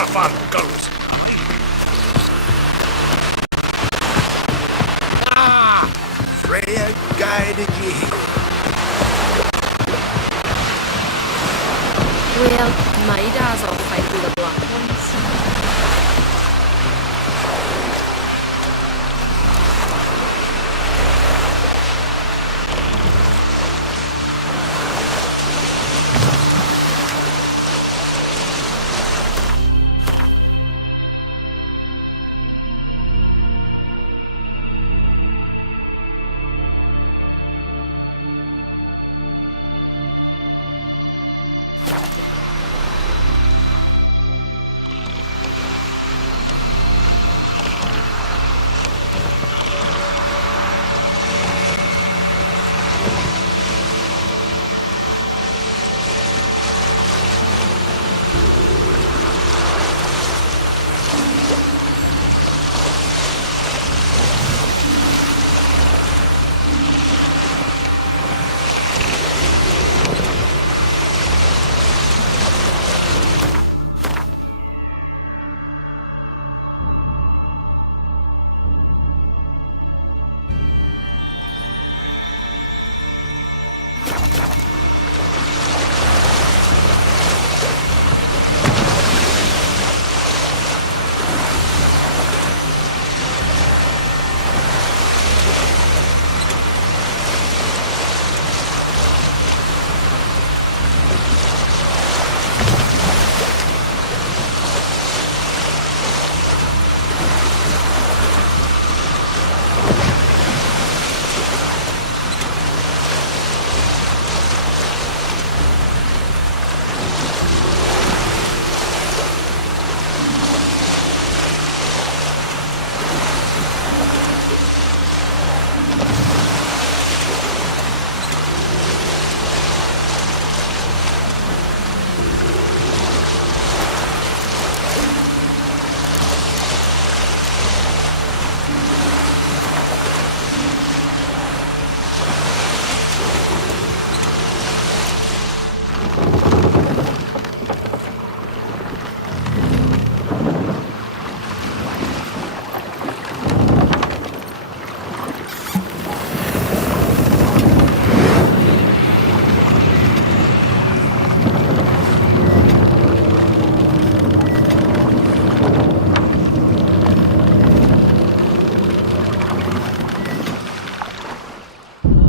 Yennefer goes. Freya guided ye here. Well, my dad's all fight with the black ones.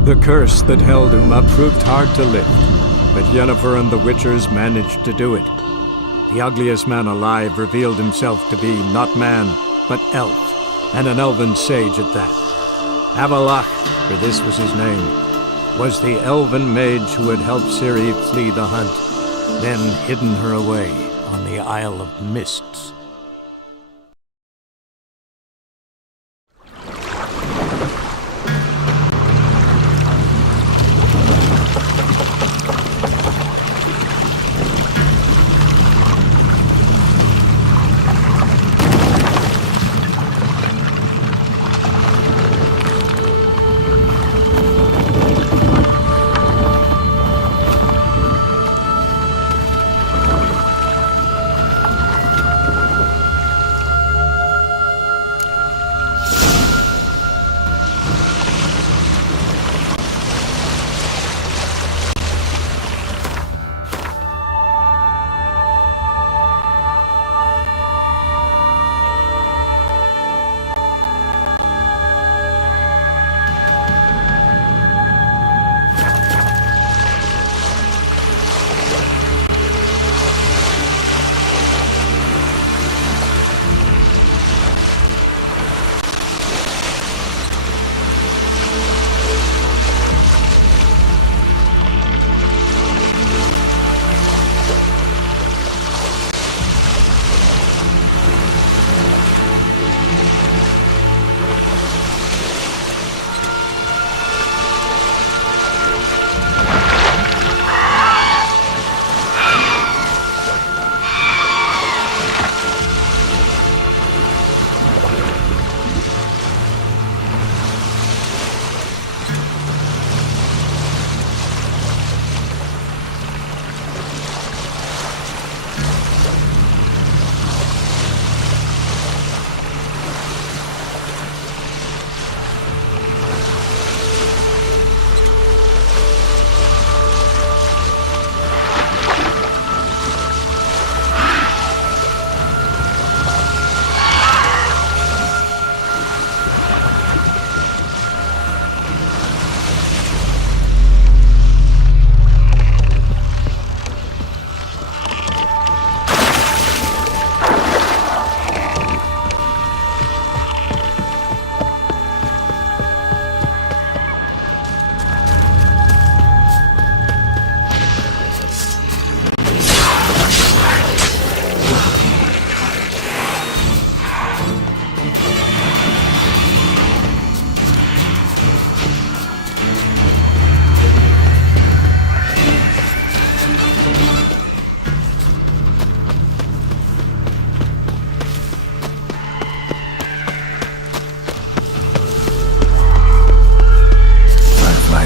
The curse that held Uma proved hard to lift, but Yennefer and the Witchers managed to do it. The ugliest man alive revealed himself to be not man, but elf, and an elven sage at that. Avalach, for this was his name, was the elven mage who had helped Ciri flee the hunt, then hidden her away on the Isle of Mists.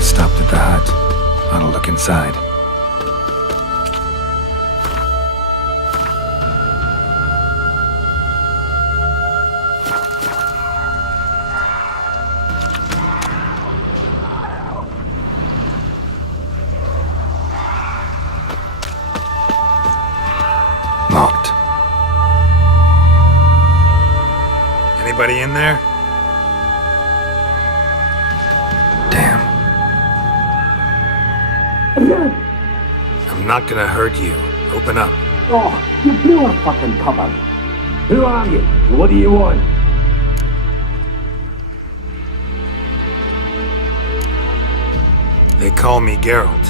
stopped at the hut. I'll look inside. Locked. Anybody in there? Damn. I'm not gonna hurt you. Open up. Oh, you blew our fucking cover. Who are you? What do you want? They call me Geralt.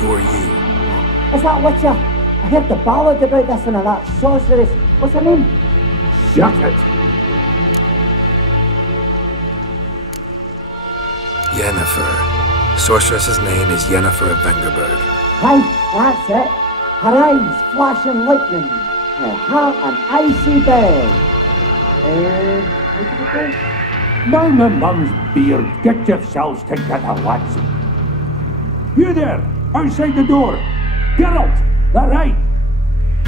Who are you? Is that Witcher? I heard the ballad about this and that sorceress. What's her name? Shut it. Yennefer. Sorceress's name is Yennefer of Vengerberg. Right, that's it. Her eyes flashing lightning. Her heart an icy bed. What did it say? Mind my mum's beard. Get yourselves together, lads. You there, outside the door. Geralt, that right?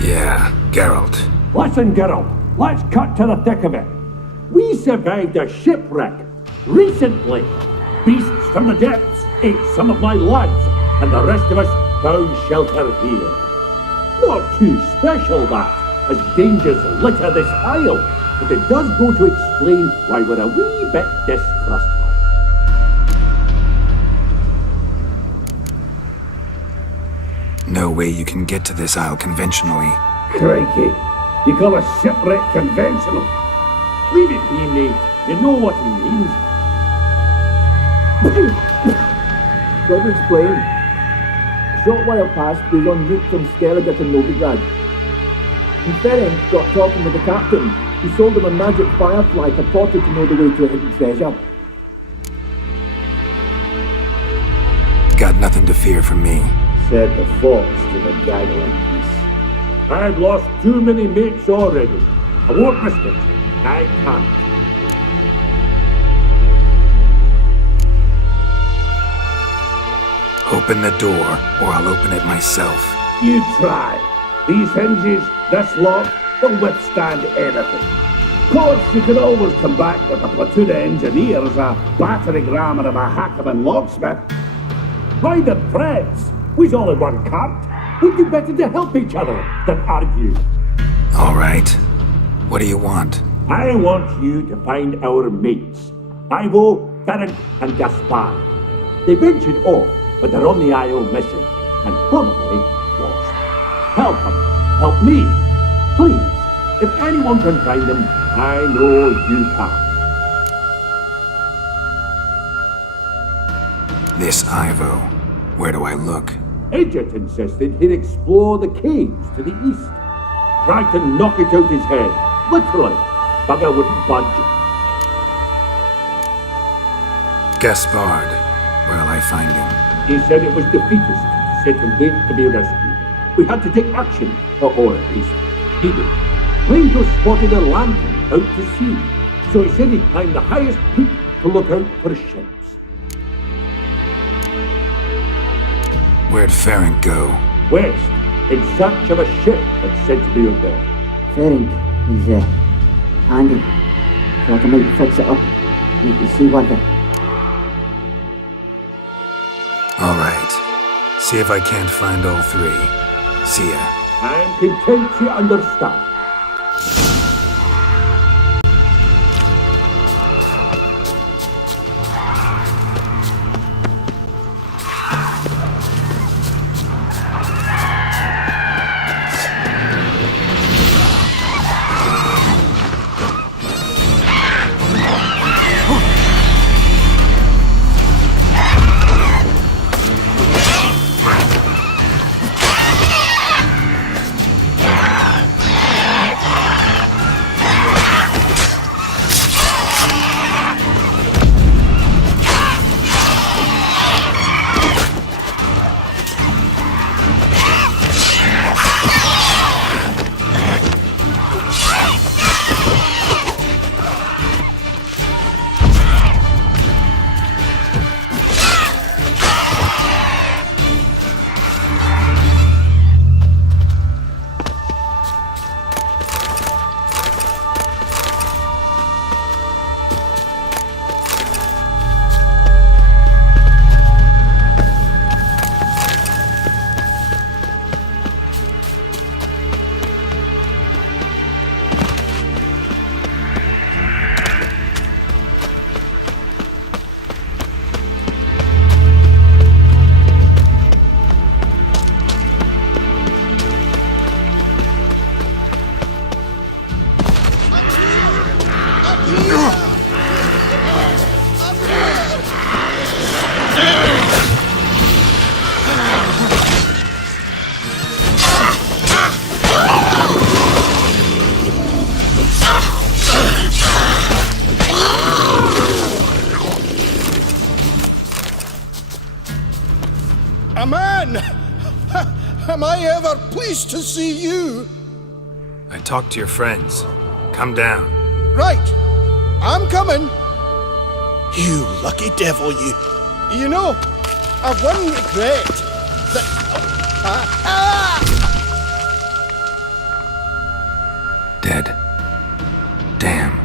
Yeah, Geralt. Listen, Geralt, let's cut to the thick of it. We survived a shipwreck recently. Beasts from the depths ate some of my lads, and the rest of us found shelter here. Not too special, that, as dangers litter this isle, but it does go to explain why we're a wee bit distrustful. No way you can get to this isle conventionally. Crikey, you call a shipwreck conventional? Leave it be, mate. You know what he means. Let me explain. A short while past, we were en route from Skellige to Novigrad. And Ferenc got talking with the captain, who sold him a magic firefly purported to know the way to a hidden treasure. Got nothing to fear from me. Said the fox to the gaggling geese. I've lost too many mates already. I won't risk it. I can't. Open the door, or I'll open it myself. You try. These hinges, this lock, will withstand anything. Of course, you can always come back with a platoon of engineers, a battering ram and a hackman locksmith. By the threats, we's all in one cart. We'd do better to help each other than argue. All right. What do you want? I want you to find our mates. Ivo, Ferenc, and Gaspard. They ventured off, but they're on the Isle missing, and probably lost. Help them. Help me. Please. If anyone can find them, I know you can. This Ivo. Where do I look? Agent insisted he'd explore the caves to the east. Tried to knock it out his head. Literally. Bugger wouldn't budge. Gaspard. Where'll I find him? He said it was defeatist, set and wait to be rescued. We had to take action, or at least, he did. Claimed to have spotted a lantern out to sea, so he said he'd climb the highest peak to look out for ships. Where'd Ferenc go? West, in search of a ship that's said to be out there. Ferenc, he's handy. Thought I might fix it up. Make you see what the... All right. See if I can't find all three. See ya. I'm content you understand. A man! Am I ever pleased to see you? I talked to your friends. Come down. Right. I'm coming. You lucky devil, you. You know, I've one regret. That... Dead. Damn.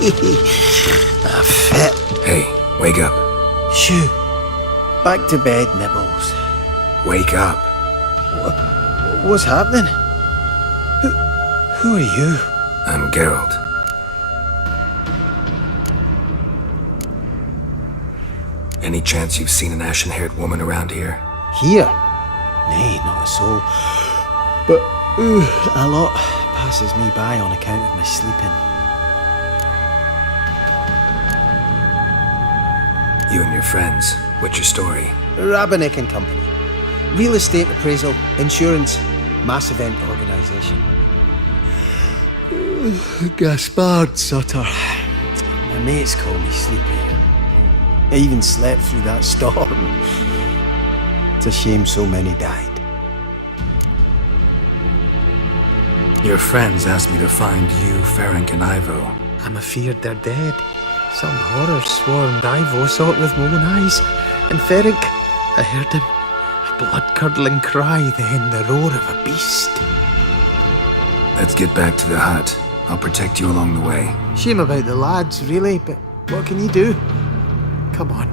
A fit. Hey, wake up. Shoo. Back to bed, Nibbles. Wake up. What's happening? Who are you? I'm Geralt. Any chance you've seen an ashen-haired woman around here? Here? Nay, not a soul. But, a lot passes me by on account of my sleeping. You and your friends. What's your story? Rabbinick and Company. Real estate appraisal, insurance, mass event organisation. Gaspard Sutter. My mates call me Sleepy. I even slept through that storm. It's a shame so many died. Your friends asked me to find you, Ferenc, and Ivo. I'm afeard they're dead. Some horror swarmed Ivo, saw it with my own eyes. And Ferenc, I heard him. A blood-curdling cry, then the roar of a beast. Let's get back to the hut. I'll protect you along the way. Shame about the lads, really, but what can you do? Come on.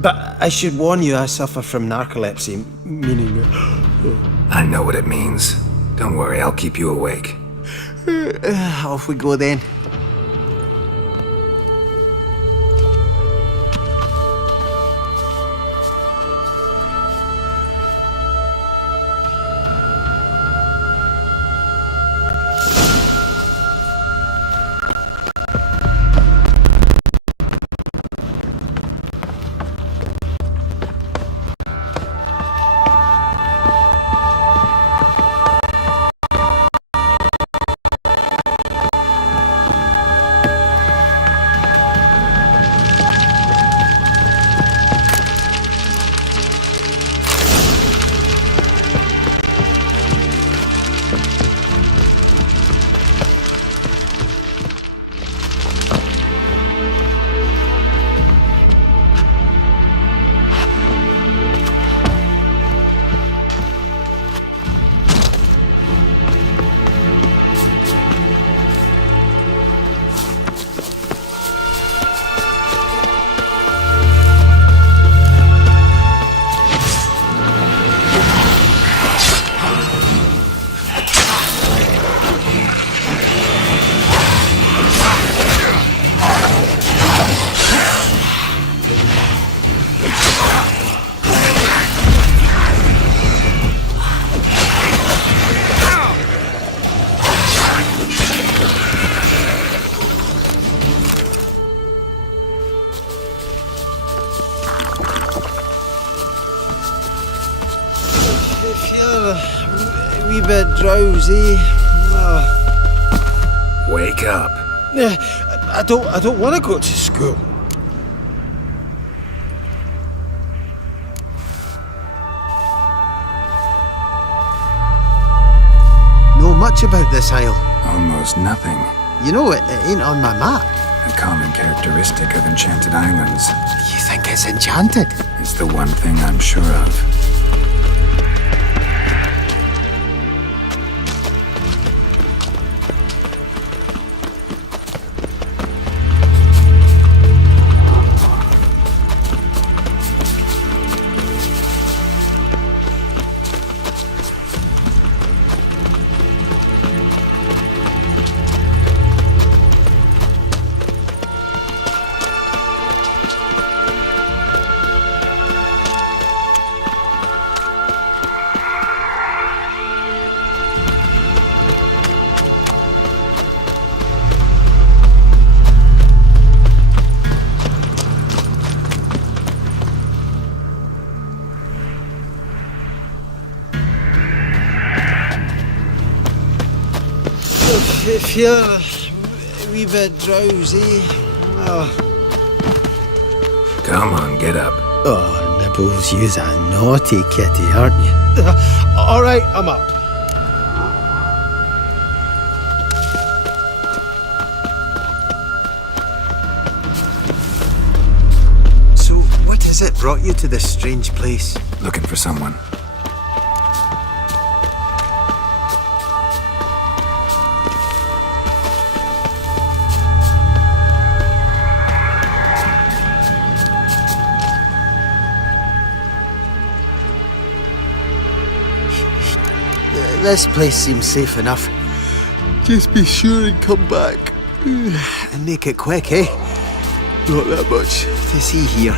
But I should warn you, I suffer from narcolepsy, meaning... I know what it means. Don't worry, I'll keep you awake. Off we go then. A wee bit drowsy. Wake up. I don't want to go to school. much about this isle? Almost nothing. You know, it ain't on my map. A common characteristic of enchanted islands. You think it's enchanted? It's the one thing I'm sure of. If you're a wee bit drowsy. Oh, Come on, get up. Nibbles, you's a naughty kitty, aren't you? All right, I'm up. So, what is it brought you to this strange place? Looking for someone. This place seems safe enough. Just be sure and come back. And make it quick, eh? Not that much to see here.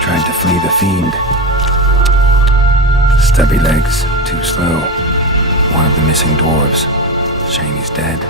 Tried to flee the fiend. Stubby legs, too slow. One of the missing dwarves. Shame he's dead.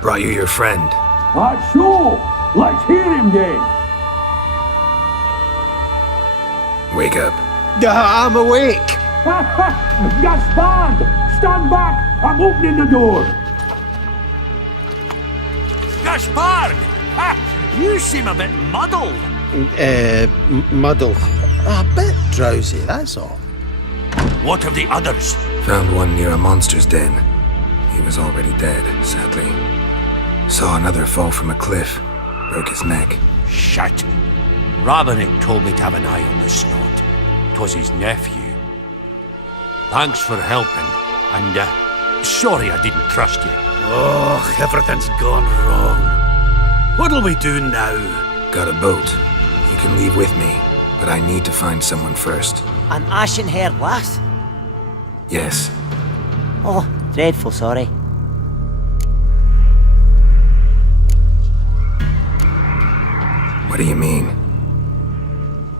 Brought you your friend. That's so. Let's hear him then. Wake up. I'm awake. Gaspard! Stand back! I'm opening the door. Gaspard! Ha! You seem a bit muddled. Muddled. A bit drowsy, that's all. What of the others? Found one near a monster's den. He was already dead, sadly. Saw another fall from a cliff. Broke his neck. Shit. Rabenik told me to have an eye on the snot. 'Twas his nephew. Thanks for helping, and sorry I didn't trust you. Oh, everything's gone wrong. What'll we do now? Got a boat. You can leave with me, but I need to find someone first. An ashen-haired lass? Yes. Oh, dreadful sorry. What do you mean?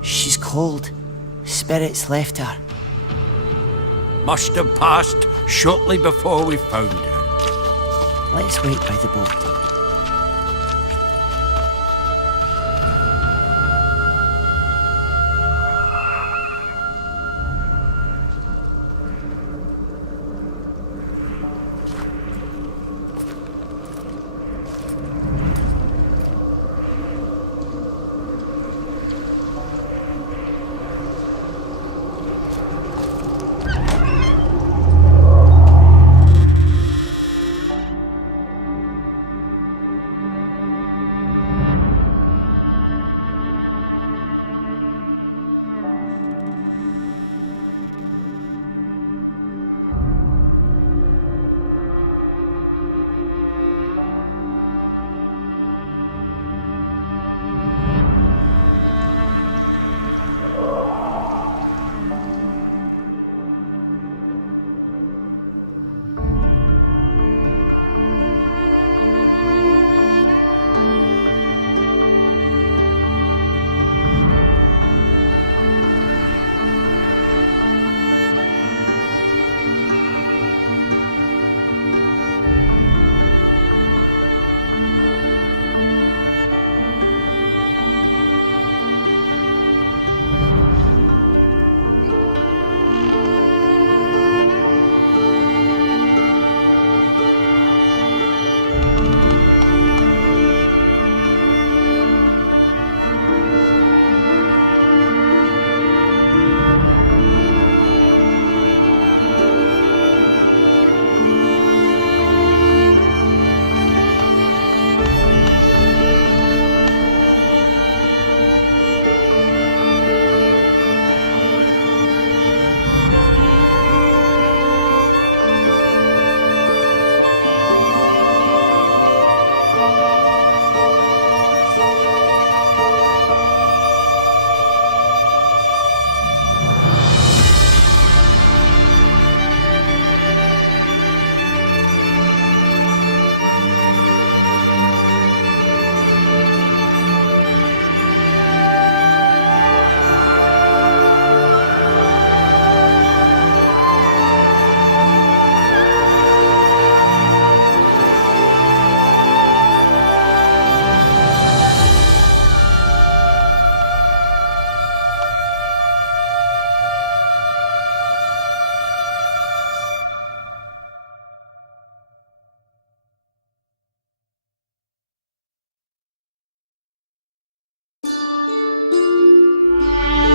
She's cold. Spirits left her. Must have passed shortly before we found her. Let's wait by the boat.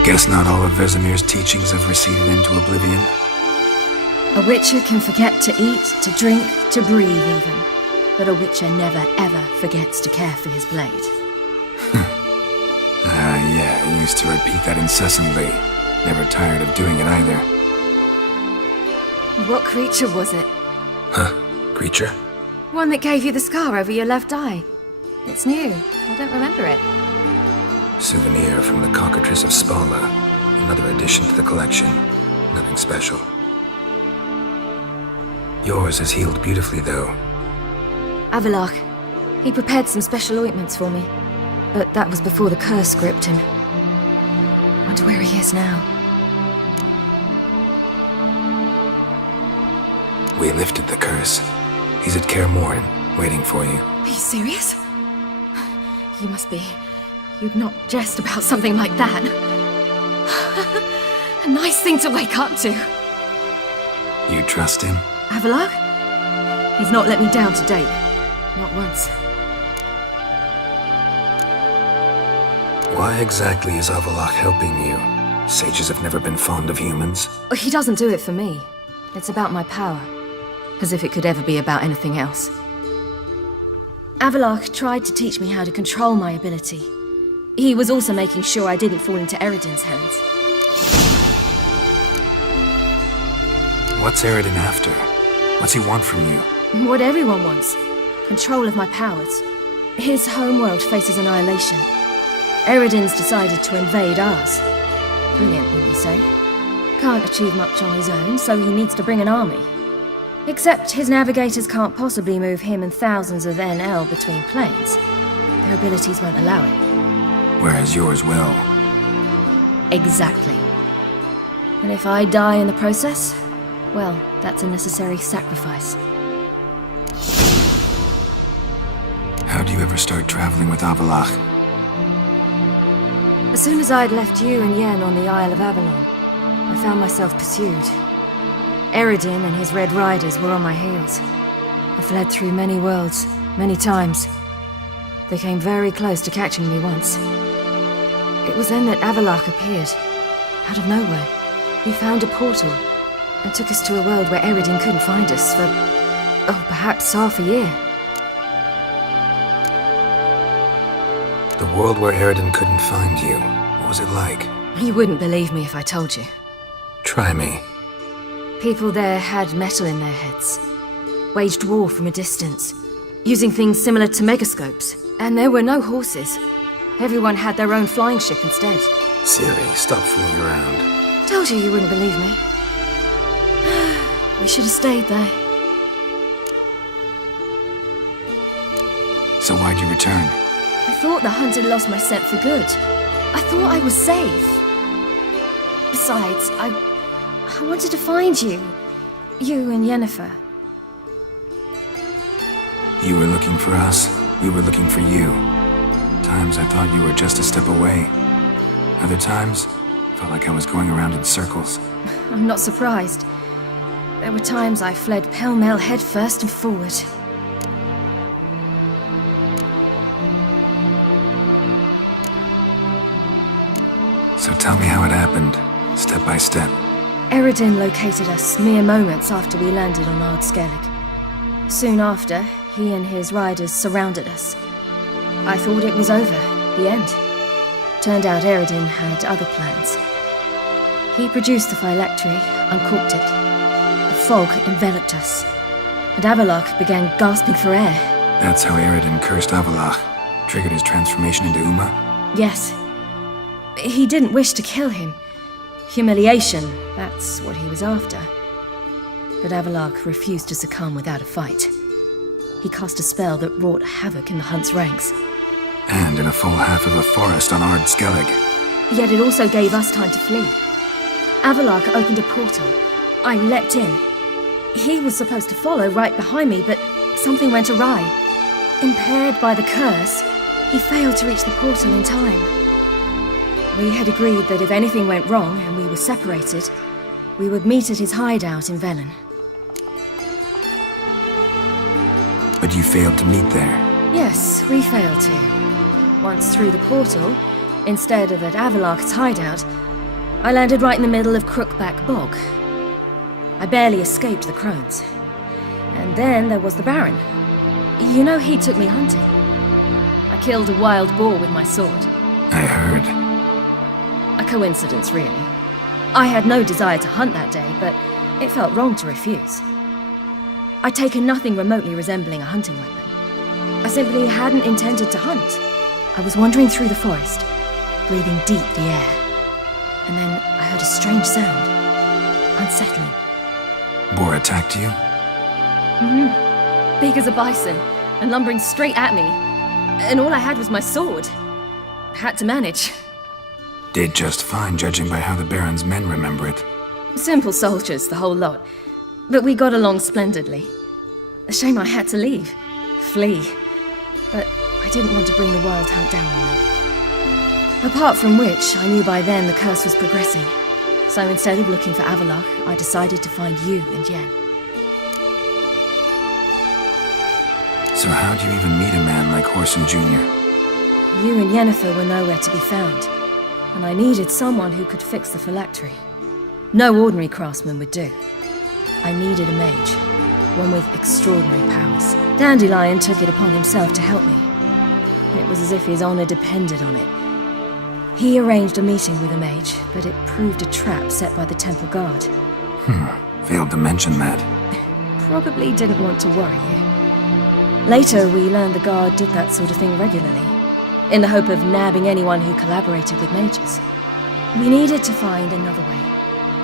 Guess not all of Vesemir's teachings have receded into oblivion. A witcher can forget to eat, to drink, to breathe even. But a witcher never ever forgets to care for his blade. Yeah, I used to repeat that incessantly. Never tired of doing it either. What creature was it? Huh? Creature? One that gave you the scar over your left eye. It's new. I don't remember it. Souvenir from the Cockatrice of Spala. Another addition to the collection. Nothing special. Yours has healed beautifully, though. Avalok. He prepared some special ointments for me. But that was before the curse gripped him. Wonder where he is now. We lifted the curse. He's at Kaer Morhen, waiting for you. Are you serious? You must be... You'd not jest about something like that. A nice thing to wake up to. You trust him? Avallac'h? He's not let me down to date. Not once. Why exactly is Avallac'h helping you? Sages have never been fond of humans. He doesn't do it for me. It's about my power. As if it could ever be about anything else. Avallac'h tried to teach me how to control my ability. He was also making sure I didn't fall into Eredin's hands. What's Eredin after? What's he want from you? What everyone wants. Control of my powers. His homeworld faces annihilation. Eredin's decided to invade ours. Brilliant, wouldn't you say? Can't achieve much on his own, so he needs to bring an army. Except his navigators can't possibly move him and thousands of NL between planes. Their abilities won't allow it. Whereas yours will. Exactly. And if I die in the process, well, that's a necessary sacrifice. How'd you ever start traveling with Avallac'h? As soon as I'd left you and Yen on the Isle of Avalon, I found myself pursued. Eredin and his Red Riders were on my heels. I fled through many worlds, many times. They came very close to catching me once. It was then that Avallac'h appeared, out of nowhere. He found a portal, and took us to a world where Eredin couldn't find us for, perhaps half a year. The world where Eredin couldn't find you. What was it like? You wouldn't believe me if I told you. Try me. People there had metal in their heads. Waged war from a distance, using things similar to megascopes. And there were no horses. Everyone had their own flying ship instead. Ciri, stop fooling around. Told you wouldn't believe me. We should have stayed there. So why'd you return? I thought the hunt had lost my scent for good. I thought I was safe. Besides, I wanted to find you. You and Yennefer. You were looking for us. We were looking for you. Times I thought you were just a step away. Other times, felt like I was going around in circles. I'm not surprised. There were times I fled pell-mell head first and forward. So tell me how it happened, step by step. Eredin located us mere moments after we landed on Ard Skellig. Soon after, he and his riders surrounded us. I thought it was over, the end. Turned out Eredin had other plans. He produced the phylactery, uncorked it. A fog enveloped us, and Avallac'h began gasping for air. That's how Eredin cursed Avallac'h, triggered his transformation into Uma? Yes. He didn't wish to kill him. Humiliation, that's what he was after. But Avallac'h refused to succumb without a fight. He cast a spell that wrought havoc in the hunt's ranks. And in a full half of a forest on Ard Skellig. Yet it also gave us time to flee. Avallac'h opened a portal. I leapt in. He was supposed to follow right behind me, but something went awry. Impaired by the curse, he failed to reach the portal in time. We had agreed that if anything went wrong and we were separated, we would meet at his hideout in Velen. But you failed to meet there. Yes, we failed to. Once through the portal, instead of at Avallac'h's hideout, I landed right in the middle of Crookback Bog. I barely escaped the crones. And then there was the Baron. You know, he took me hunting. I killed a wild boar with my sword. I heard. A coincidence, really. I had no desire to hunt that day, but it felt wrong to refuse. I'd taken nothing remotely resembling a hunting weapon. I simply hadn't intended to hunt. I was wandering through the forest, breathing deep the air. And then I heard a strange sound. Unsettling. Boar attacked you? Mm-hmm. Big as a bison, and lumbering straight at me. And all I had was my sword. Had to manage. Did just fine, judging by how the Baron's men remember it. Simple soldiers, the whole lot. But we got along splendidly. A shame I had to leave. Flee. But I didn't want to bring the Wild Hunt down on them. Apart from which, I knew by then the curse was progressing. So instead of looking for Avallac'h, I decided to find you and Yen. So how'd you even meet a man like Whoreson Jr.? You and Yennefer were nowhere to be found, and I needed someone who could fix the phylactery. No ordinary craftsman would do. I needed a mage, one with extraordinary powers. Dandelion took it upon himself to help me. It was as if his honor depended on it. He arranged a meeting with a mage, but it proved a trap set by the temple guard. Failed to mention that. Probably didn't want to worry you. Later, we learned the guard did that sort of thing regularly, in the hope of nabbing anyone who collaborated with mages. We needed to find another way.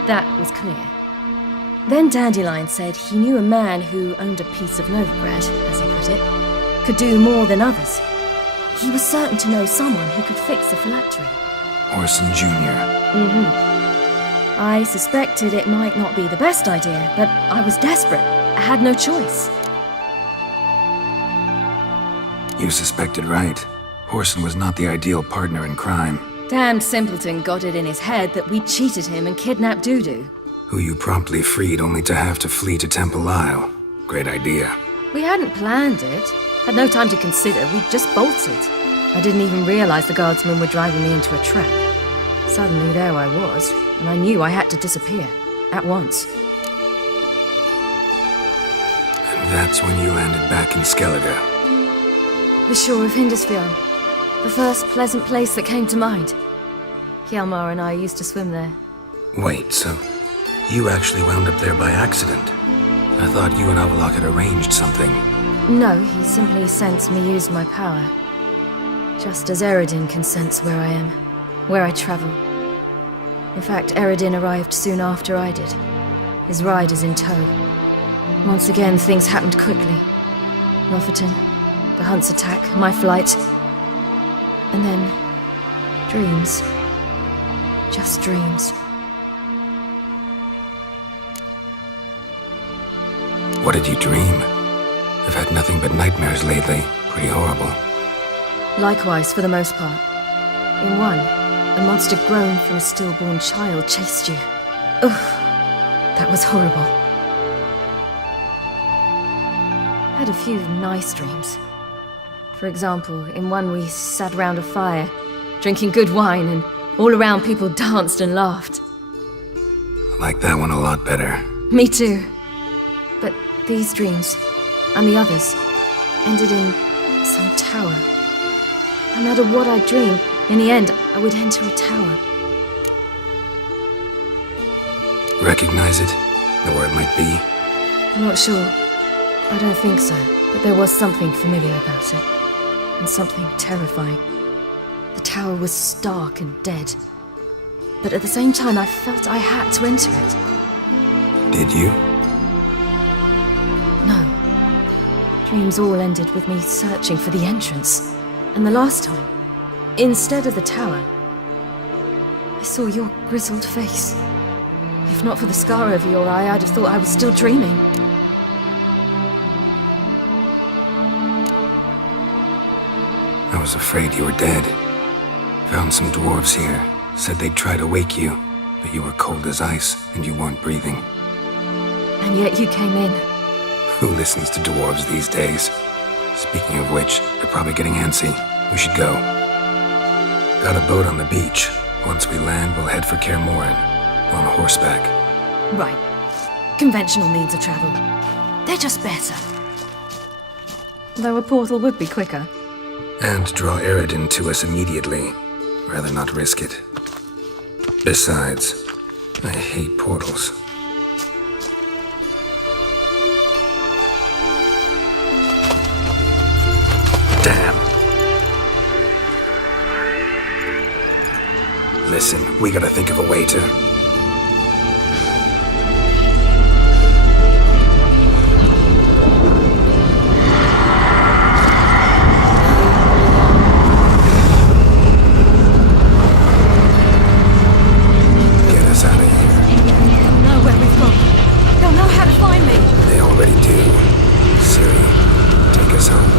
That was clear. Then Dandelion said he knew a man who owned a piece of Novigrad, as he put it, could do more than others. He was certain to know someone who could fix the phylactery. Whoreson Jr. I suspected it might not be the best idea, but I was desperate. I had no choice. You suspected right. Whoreson was not the ideal partner in crime. Damned simpleton got it in his head that we cheated him and kidnapped Dudu. Who you promptly freed only to have to flee to Temple Isle. Great idea. We hadn't planned it. Had no time to consider, we just bolted. I didn't even realize the guardsmen were driving me into a trap. Suddenly there I was, and I knew I had to disappear. At once. And that's when you landed back in Skellige. The shore of Hindisfjord. The first pleasant place that came to mind. Hjalmar and I used to swim there. Wait, so you actually wound up there by accident? I thought you and Avallac'h had arranged something. No, he simply sensed me use my power. Just as Eredin can sense where I am, where I travel. In fact, Eredin arrived soon after I did. His riders in tow. Once again, things happened quickly. Lofoten, the Hunt's attack, my flight. And then, dreams. Just dreams. What did you dream? I've had nothing but nightmares lately. Pretty horrible. Likewise, for the most part. In one, a monster grown from a stillborn child chased you. Ugh, that was horrible. Had a few nice dreams. For example, in one we sat round a fire, drinking good wine, and all around people danced and laughed. I like that one a lot better. Me too. But these dreams, and the others, ended in some tower. No matter what I dream, in the end, I would enter a tower. Recognize it? Know where it might be? I'm not sure. I don't think so. But there was something familiar about it. And something terrifying. The tower was stark and dead. But at the same time, I felt I had to enter it. Did you? No. Dreams all ended with me searching for the entrance. And the last time, instead of the tower, I saw your grizzled face. If not for the scar over your eye, I'd have thought I was still dreaming. I was afraid you were dead. Found some dwarves here. Said they'd try to wake you, but you were cold as ice and you weren't breathing. And yet you came in. Who listens to dwarves these days? Speaking of which, they're probably getting antsy. We should go. Got a boat on the beach. Once we land, we'll head for Kaer Morhen. On horseback. Right. Conventional means of travel. They're just better. Though a portal would be quicker. And draw Eredin to us immediately. Rather not risk it. Besides, I hate portals. Damn. Listen, we gotta think of a way to... They already do. Ciri, take us home.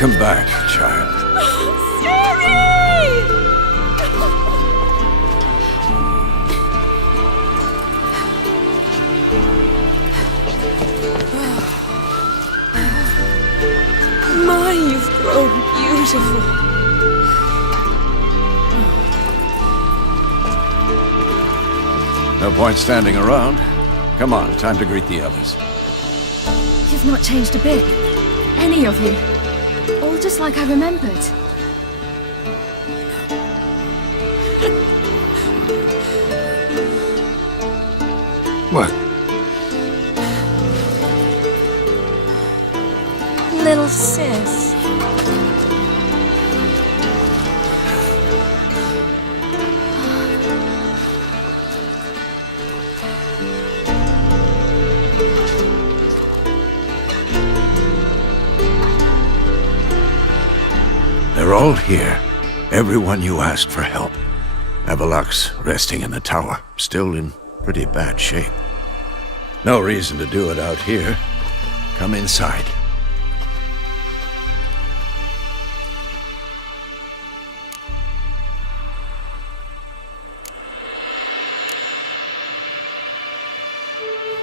Welcome back, child. My, you've grown beautiful. No point standing around. Come on, time to greet the others. You've not changed a bit. Any of you. All just like I remembered. What? Little sis. They're all here. Everyone you asked for help. Avalok's resting in the tower, still in pretty bad shape. No reason to do it out here. Come inside.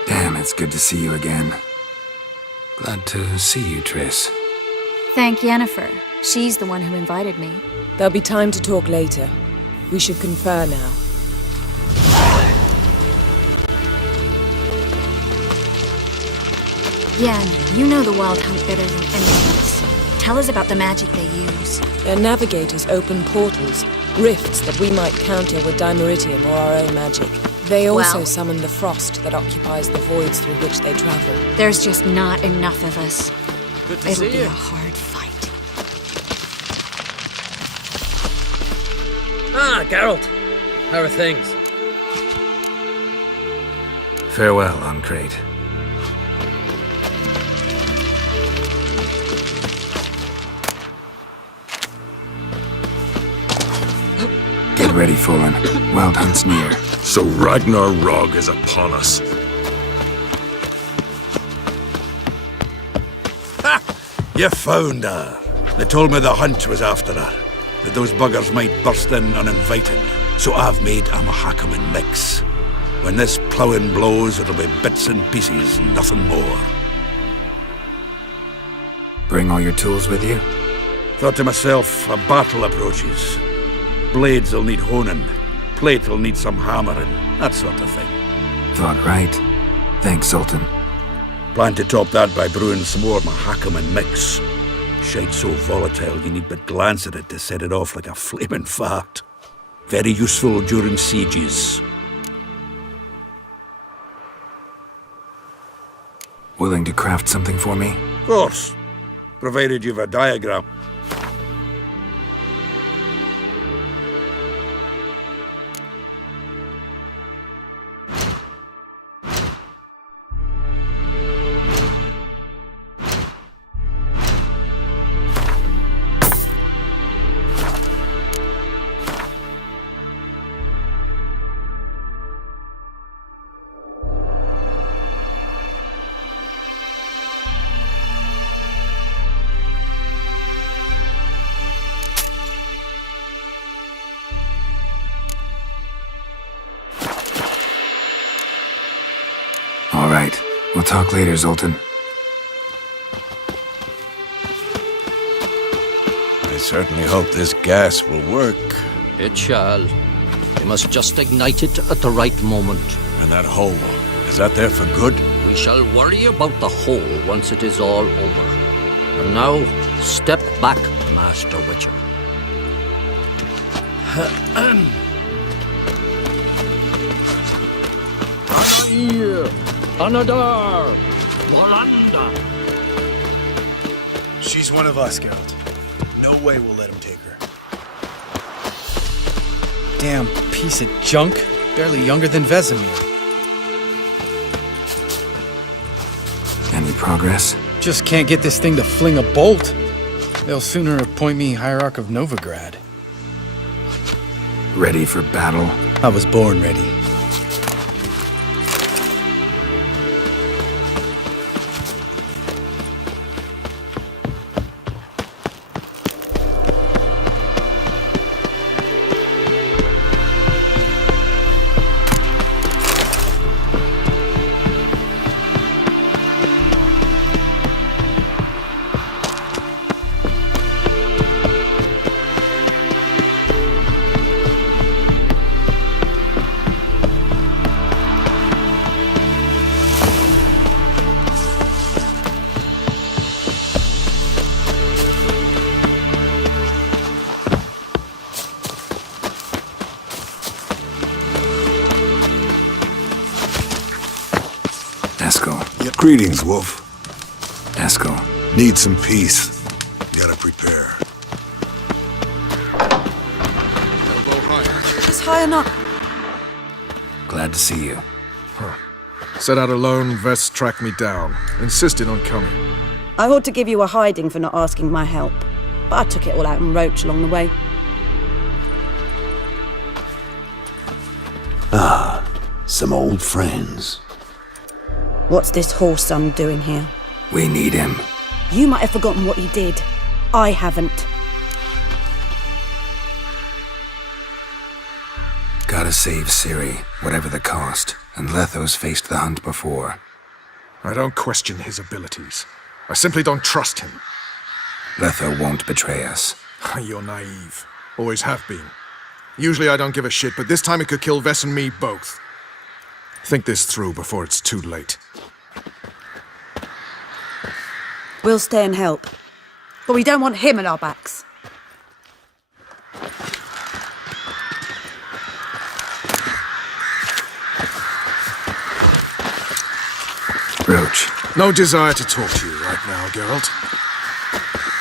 Damn, it's good to see you again. Glad to see you, Triss. Thank Yennefer. She's the one who invited me. There'll be time to talk later. We should confer now. Yen, you know the Wild Hunt better than anyone else. Tell us about the magic they use. Their navigators open portals, rifts that we might counter with Dimeritium or our own magic. They also summon the frost that occupies the voids through which they travel. There's just not enough of us. Good to It'll see be you. a hard fight. Ah, Geralt. How are things? Farewell, Uncrate. Get ready, Fullen. Wild Hunt's near. So Ragnarok is upon us. Ha! You found her. They told me the hunt was after her. That those buggers might burst in uninvited. So I've made a Mahakaman mix. When this ploughing blows, it'll be bits and pieces, nothing more. Bring all your tools with you? Thought to myself, a battle approaches. Blades will need honing. Plate will need some hammering. That sort of thing. Thought right. Thanks, Sultan. Plan to top that by brewing some more Mahakaman mix. Shite so volatile you need but glance at it to set it off like a flaming fart. Very useful during sieges. Willing to craft something for me? Of course. Provided you've a diagram. All right. We'll talk later, Zoltan. I certainly hope this gas will work. It shall. We must just ignite it at the right moment. And that hole, is that there for good? We shall worry about the hole once it is all over. And now, step back, Master Witcher. Anadar! Volanda! She's one of us, Geralt. No way we'll let him take her. Damn piece of junk. Barely younger than Vesemir. Any progress? Just can't get this thing to fling a bolt. They'll sooner appoint me Hierarch of Novigrad. Ready for battle? I was born ready. Greetings, Wolf. Eskel. Need some peace. Gotta prepare. It's high enough. Glad to see you. Set out alone, Vess tracked me down. Insisted on coming. I ought to give you a hiding for not asking my help, but I took it all out in roach along the way. Ah, some old friends. What's this horse son doing here? We need him. You might have forgotten what he did. I haven't. Gotta save Ciri, whatever the cost. And Letho's faced the hunt before. I don't question his abilities. I simply don't trust him. Letho won't betray us. You're naive. Always have been. Usually I don't give a shit, but this time it could kill Vess and me both. Think this through before it's too late. We'll stay and help. But we don't want him at our backs. Roach. No desire to talk to you right now, Geralt.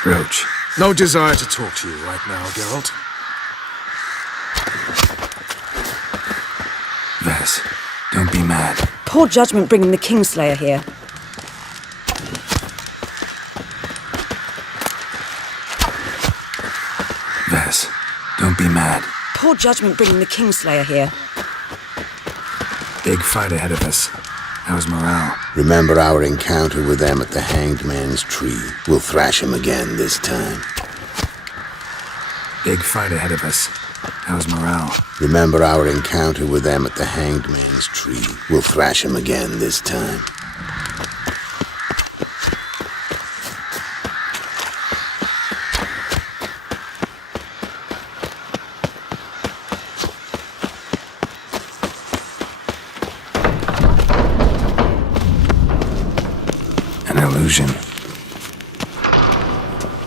Roach. No desire to talk to you right now, Geralt. Vess, don't be mad. Poor judgment bringing the Kingslayer here. Vess, don't be mad. Poor judgment bringing the Kingslayer here. Big fight ahead of us. How's morale? Remember our encounter with them at the Hanged Man's Tree. We'll thrash him again this time. Big fight ahead of us. How's morale? Remember our encounter with them at the Hanged Man's Tree. We'll thrash him again this time. Illusion.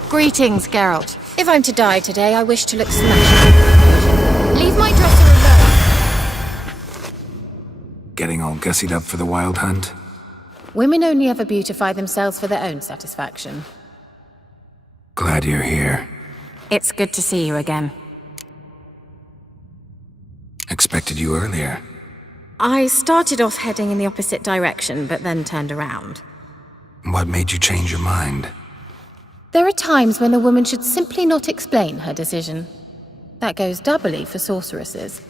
Greetings, Geralt. If I'm to die today, I wish to look smashed. Leave my dresser alone. Getting all gussied up for the wild hunt? Women only ever beautify themselves for their own satisfaction. Glad you're here. It's good to see you again. Expected you earlier. I started off heading in the opposite direction, but then turned around. What made you change your mind? There are times when a woman should simply not explain her decision. That goes doubly for sorceresses.